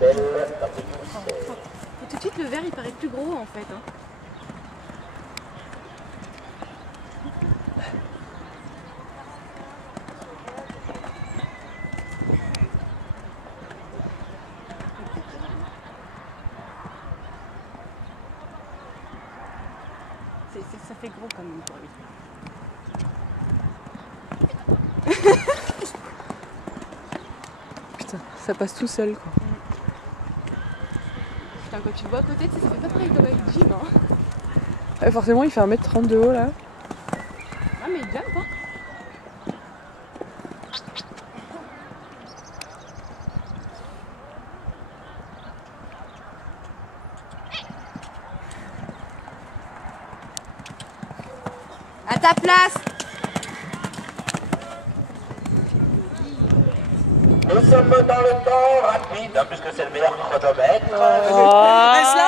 Et tout de suite, le verre il paraît plus gros en fait. Hein. Ça fait gros quand même pour lui. Putain, ça passe tout seul quoi. Putain, quand tu le vois à côté, ça fait pas pareil comme avec Jim. Hein. Ouais, forcément, il fait 1m30 de haut là. Ah, mais il jump, hein. À ta place! Nous sommes dans le temps rapide, puisque c'est le meilleur chronomètre. Oh.